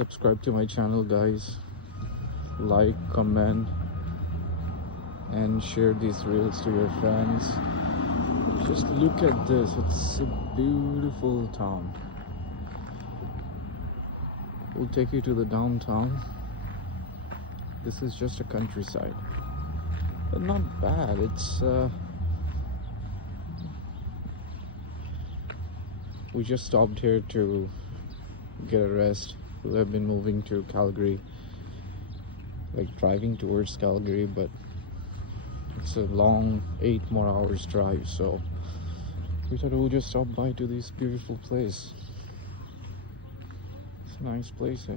subscribe to my channel, guys. Like, comment, and share these reels to your friends. Just look at this. It's a beautiful town. We'll take you to the downtown. This is just a countryside, but not bad. It's we just stopped here to get a rest. We have been moving to Calgary, like driving towards Calgary, but it's a long 8 more hours drive, so we thought we'll just stop by to this beautiful place. It's a nice place, eh?